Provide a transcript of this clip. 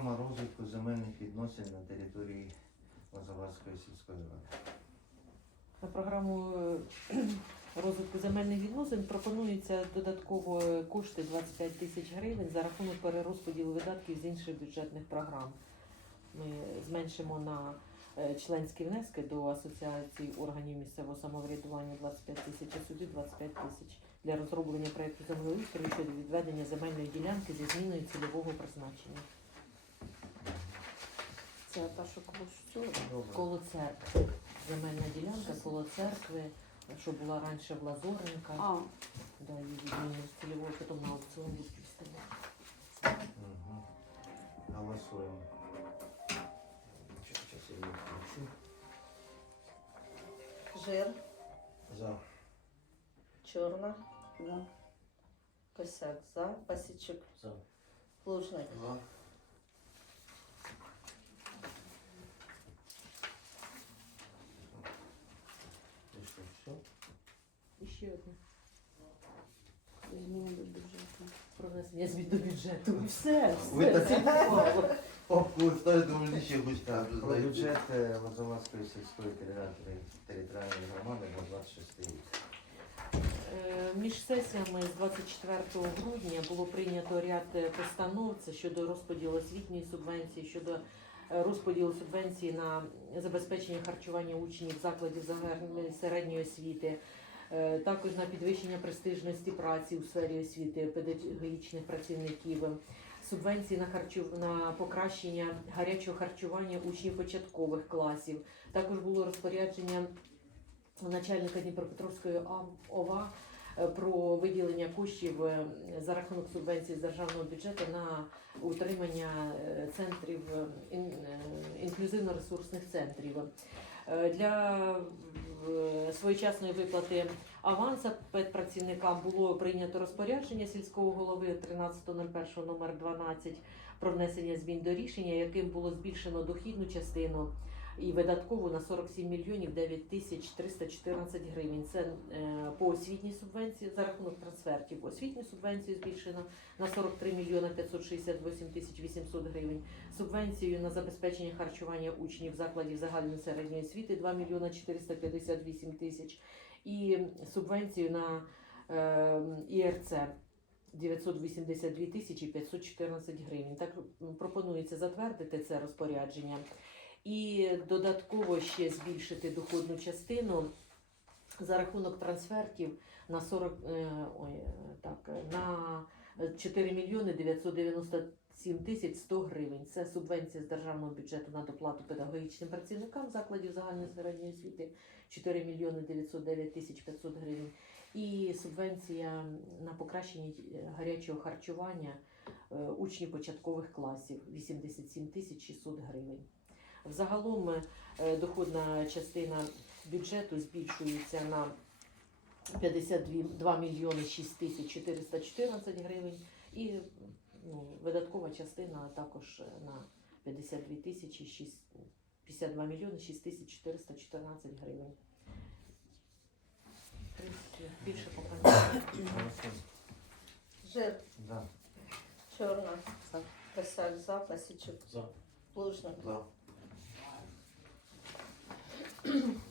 програма розвитку земельних відносин на території Лозовацької сільської ради. На програму е, розвитку земельних відносин пропонується додатково е, кошти 25 тисяч гривень за рахунок перерозподілу видатків з інших бюджетних програм. Ми зменшимо на е, членські внески до Асоціації органів місцевого самоврядування 25 тисяч, а сюди 25 тисяч для розроблення проєкту землеустрою щодо відведення земельної ділянки зі зміною цільового призначення. Це та, що коло цього. Добре. Коло церкви. Земельна ділянка коло церкви, що була раніше в Лазоренка. А, Да, її відмінили з цільового, потім на аукціон виставляти. Голосуємо. Щас- щас я її включу. Жир, За. Чорна, да. Косяк за, Пасічук, За. Лужник, За. І що, все? І ще одне. Зміни до бюджету. Про внесення змін до бюджету. І Все, Ви все. так- цілком. Опу, хто думав, ще гуська. Про бюджет е, Лозовацької сільської територіальної- територіальної громади на 26 рік. Е, Між сесіями з 24 грудня було прийнято ряд е, постанов це щодо розподілу освітньої субвенції, щодо е, розподілу субвенції на забезпечення харчування учнів закладів загальної середньої освіти, е, також на підвищення престижності праці у сфері освіти педагогічних працівників, субвенції на харчу на покращення гарячого харчування учнів початкових класів. Також було розпорядження начальника Дніпропетровської ОВА е, про виділення коштів е, за рахунок субвенції з державного бюджету на утримання е, центрів е, ін- е, інклюзивно-ресурсних центрів. Е, Для своєчасної виплати аванса педпрацівникам було прийнято розпорядження сільського голови 13.01 номер 12 про внесення змін до рішення, яким було збільшено дохідну частину і видаткову на 47 мільйонів 9 тисяч 314 гривень. Це е, по освітній субвенції за рахунок трансфертів. Освітню субвенцію збільшено на 43 мільйони 568 тисяч 800 гривень. Субвенцію на забезпечення харчування учнів закладів загальної середньої освіти 2 мільйона 458 тисяч. І субвенцію на е, ІРЦ 982 тисячі 514 гривень. Так пропонується затвердити це розпорядження і додатково ще збільшити доходну частину за рахунок трансфертів на 40, е, ой, е, так, е, на 4 мільйони 997 тисяч 100 гривень. Це субвенція з державного бюджету на доплату педагогічним працівникам закладів загальної середньої освіти 4 мільйони 909 тисяч 500 гривень. І субвенція на покращення гарячого харчування учнів початкових класів 87 тисяч 600 гривень. Взагалом е, доходна частина бюджету збільшується на 52 мільйони 6 тисяч 414 гривень і ну, видаткова частина також на 52 тисячі 6 52 мільйони 6 тисяч 414 гривень. Більше поки Жир, За. Чорна, За. Косяк за, Пасічук, За. Лужник, За. 嗯